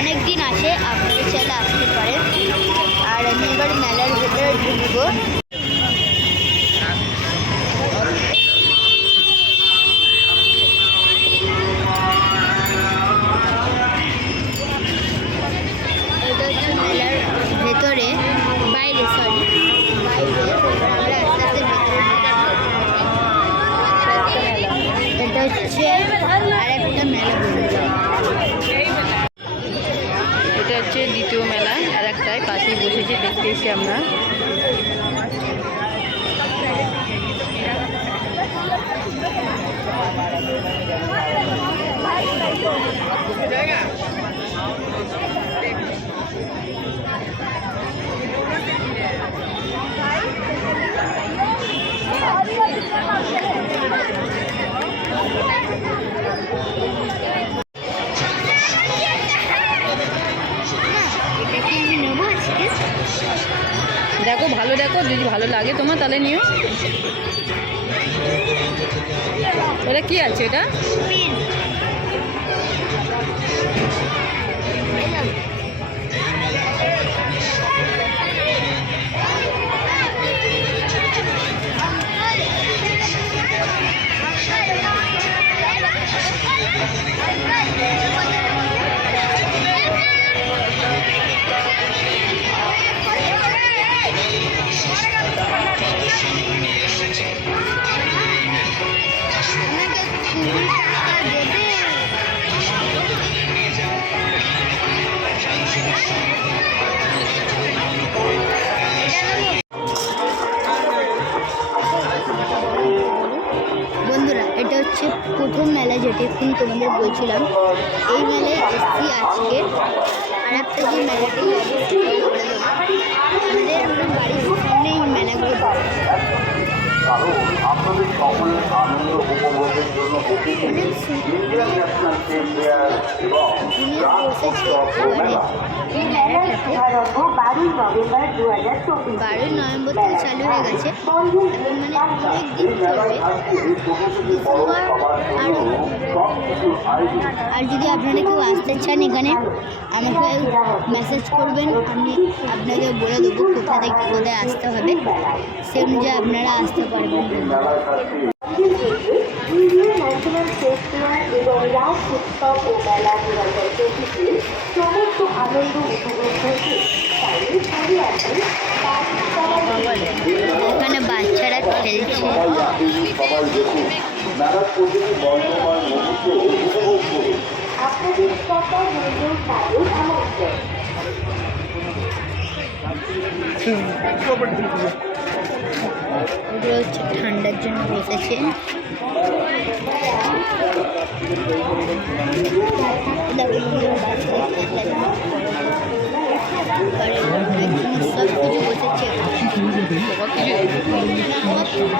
অনেক দিন আছে, আপনাদের চাইলে আসতে পারেন। আর আমি এবার মেলার ভেতরে ঢুকবো। এটা হচ্ছে মেলার ভেতরে, বাইরে আমরা আস্তে আস্তে এটা হচ্ছে আর একটা মেলা বললাম। এটা হচ্ছে দ্বিতীয় মেলা, আর একটাই পাশেই বসেছে, দেখতে এসেছি আমরা। দেখো, ভালো দেখো, যদি ভালো লাগে তোমার তাহলে নিও। এটা কি আছে? এটা বন্ধুরা, এটা হচ্ছে প্রথম মেলা, যেটা এখন তোমাদের বলছিলাম। এই মেলায় এসছি আজকে। আর একটা যে মেলাটি আমাদের বাড়ির সামনে এই মেলাগুলো আপনাদের সকলের আনন্দ উপভোগের জন্য বারোই নভেম্বর থেকে চালু হয়ে গেছে। মানে অনেক দিন চলবে। আর যদি আপনারা কেউ আসতে চান এখানে, আমাকে মেসেজ করবেন, আমি আপনাকে বলে দেবো কোথা থেকে কোথায় আসতে হবে, সে অনুযায়ী আপনারা আসতে পারবেন। এবং রাজ উৎসব ও মেলা 2024 সমস্ত আনন্দ উপভোগ করতে এখানে বাচ্চারা খেলছে। আপনাদের সকল মূল্যের কাজে আমন্ত্রণ। ওগুলো হচ্ছে ঠান্ডার জন্য বসেছে। সব কিছু বসেছে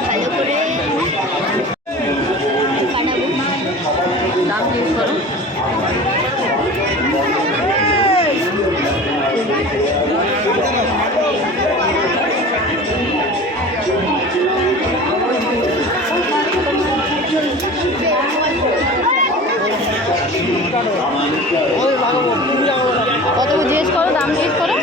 ভালো করে কাটাবো। দাম জিজ্ঞেস করো। কত জিজ্ঞেস করো, দাম জিজ্ঞেস করো।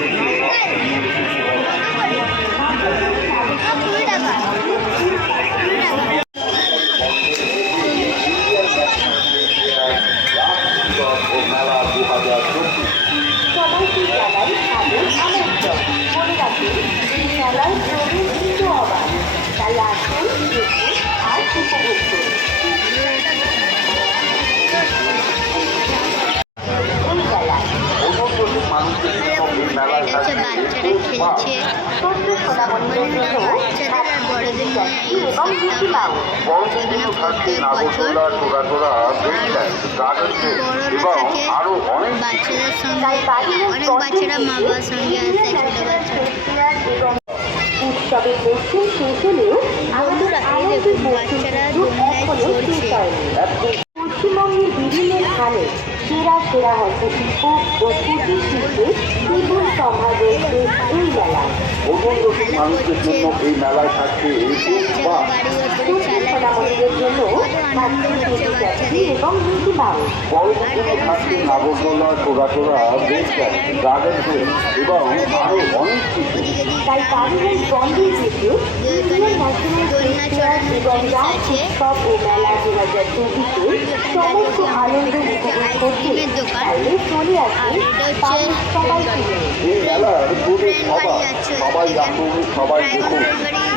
সবাইকে জানাই সাদর আমন্ত্রণ। মনে রাখুন, এই মেলায় প্রবেশ কিন্তু অবাক। তাই আসুন, দেখুন আর উপভোগ করুন। বাচ্চারা খেলছে, বাচ্চাদের আর বড়দের প্রত্যেক বছর বড়রা থাকে বাচ্চাদের সঙ্গে। অনেক বাচ্চারা মা বাবার সঙ্গে আসে, ছোটো বাচ্চারা। উৎসবের মৌসুম শেষ হলেও বন্ধুরা, এই দেখুন বাচ্চারা দোলনায় চড়ছে। পশ্চিমবঙ্গের বিভিন্ন স্থানে সেরা সেরা হস্তশিল্প ও কুটির শিল্পের বিপুল সম্ভার রয়েছে এই মেলায়। নতুন নতুন মানুষের জন্য এই মেলায় থাকছে চার চাকা গাড়ি ওপরে শিশু সোনামণিদের জন্য আনন্দ থাকছে হচ্ছে ট্যাক্সি বাচ্চাদের। এবং মিকি মাউস। বড়দের জন্য থাকছে নাগরদোলা, টোরাটোরা, ব্রেক ড্যান্স, গার্ডেন প্লে এবং আরো অনেক কিছু। ওদিকে দিকে তাই বাড়ির বন্ধের থেকে ইন্ডিয়ান ন্যাশনাল দোলনা ফেয়ার চড়ানোর এবং জিনিস রাস আছে। উৎসব ও মেলা 2024 সমস্ত আনন্দ উপভোগ করতে আইসক্রিমের দোকান। চাইলে চলে আর আসুন এটা হচ্ছে বাড়ির সবাইকে নিয়ে। এই মেলার প্রবেশ ট্রেন সভা গাড়ি যাচ্ছে সবাই ওদিকে। আসুন, সবাই দেখুন।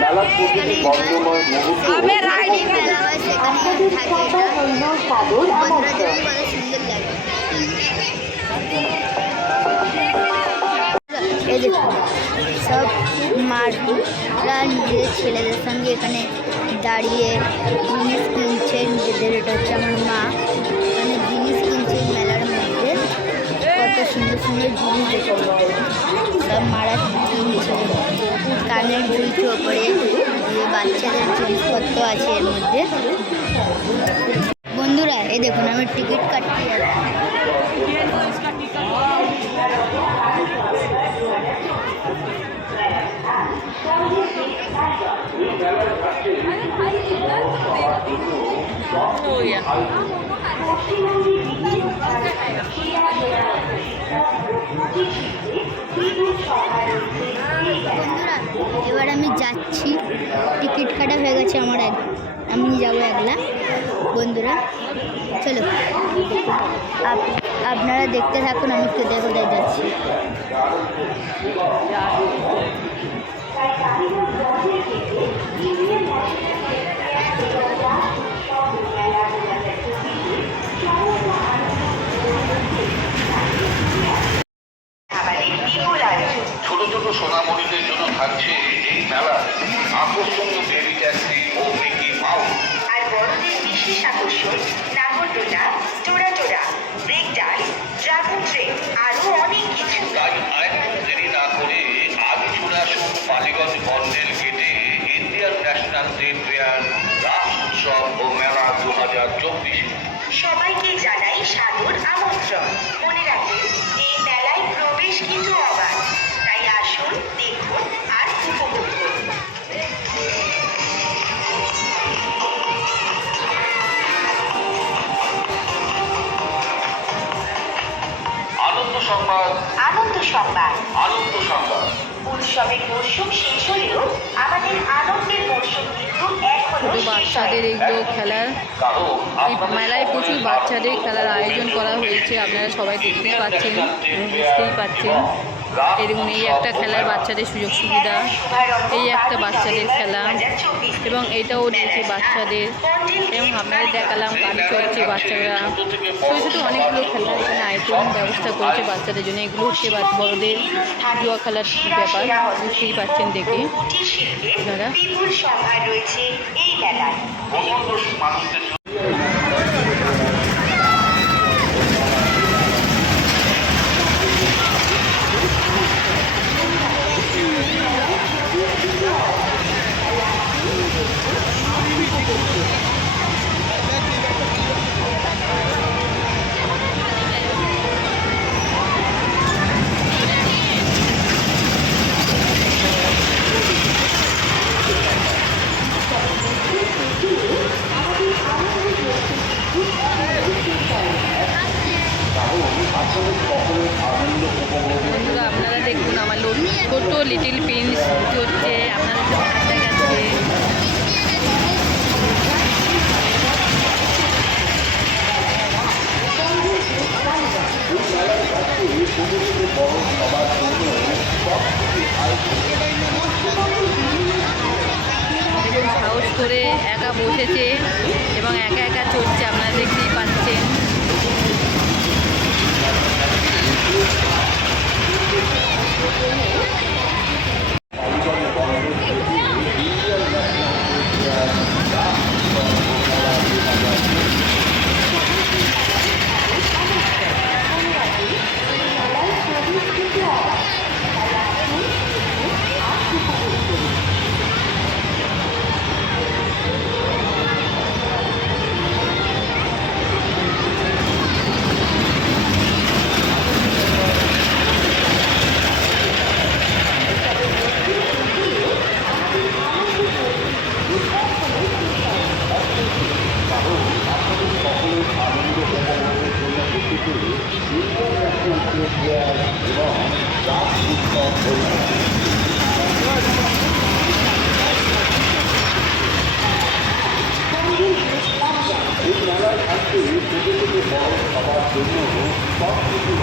মেলার প্রতিটি গন্ধময় মুহূর্ত মেলা হয় সেখানে আপনাদের থাকে সবার রইল সাদর বন্ধুরা আমন্ত্রণ। দেখুন কত সুন্দর লাগে। এই দেখুন সব মারা নিজেদের ছেলেদের সঙ্গে এখানে দাঁড়িয়ে জিনিস কিনছে নিজেদের। এটা হচ্ছে আমার মা, এখানে জিনিস কিনছে মেলার মধ্যে। কত সুন্দর সুন্দর জিনিস দেখুন সব মারা কিনছে। কানের দুলছে ওপরে, বাচ্চাদের জিনিসপত্র আছে এর মধ্যে। বন্ধুরা এই দেখুন আমি টিকিট কাটতে যাচ্ছি। বন্ধুরা এবার আমি যাচ্ছি, টিকিট কাটা হয়ে গেছে আমার। আমি যাবো একলা। বন্ধুরা চলো আপনারা দেখতে থাকুন আমি কোথায় কোথায় যাচ্ছি। ছোট ছোট সোনামণিদের জন্য থাকছে এই মেলা আকর্ষণীয় বেবি ট্যাক্সি ও মিকি মাউস। আর বড়দের বিশেষ আকর্ষণ নাগরদোলা, টোরাটোরা, ব্রেক ডান্স, ড্রাগন ট্রেন আরো অনেক কিছু। তাই আরেকটু দেরি না করে আজ চলে আসুন বালিগঞ্জ মন্ডল গেটে ইন্ডিয়ান ন্যাশনাল ট্রেড ফেয়ার রাস উৎসব ও মেলা 2024। সবাইকে জানাই সাদর আমন্ত্রণ। মনে রাখবেন এই মেলায় প্রবেশ কিন্তু অবাধ, তাই আসুন, দেখুন আর উপভোগ করুন। আনন্দ সংবাদ, আনন্দ সংবাদ। আনন্দ সংবাদ। উৎসবের মরশুম শেষ হলেও আমাদের আনন্দের মরশুম কিন্তু এখনো ছোটো শেষ বাচ্চাদের হয়নি। এগুলো খেলার কারণ এই মেলায় প্রচুর বাচ্চাদের খেলার আয়োজন করা হয়েছে। আপনারা সবাই দেখতেই পাচ্ছেন এবং বুঝতেই পাচ্ছেন। এই দেখুন এই একটা খেলার বাচ্চাদের সুযোগ সুবিধা, এই একটা বাচ্চাদের খেলা এবং এটাও রয়েছে বাচ্চাদের। এবং আপনাদের দেখালাম গাড়ি চড়ছে বাচ্চারা। ছোটো ছোটো অনেকগুলো খেলা এখানে আইটেম ব্যবস্থা করেছে বাচ্চাদের জন্য। এগুলো হচ্ছে বড়দের জুয়া খেলার ব্যাপার, বুঝতেই পাচ্ছেন দেখে কুটির শিল্পের আপনারা। বিপুল সম্ভার রয়েছে এই মেলায়। ভ্রমণরসিক মানুষদের জন্য বন্ধুরা আপনারা দেখুন আমার ছোট লিটিল প্রিন্স চড়ছে, আপনাদের সাথে গেছে। সাহস করে একা বসেছে এবং একা একা চড়ছে, আপনারা দেখতেই পাচ্ছেন। এবং রাস উৎসব এই মেলায় থাকছে ছোট ছোট বড় সবার জন্য সব কিছু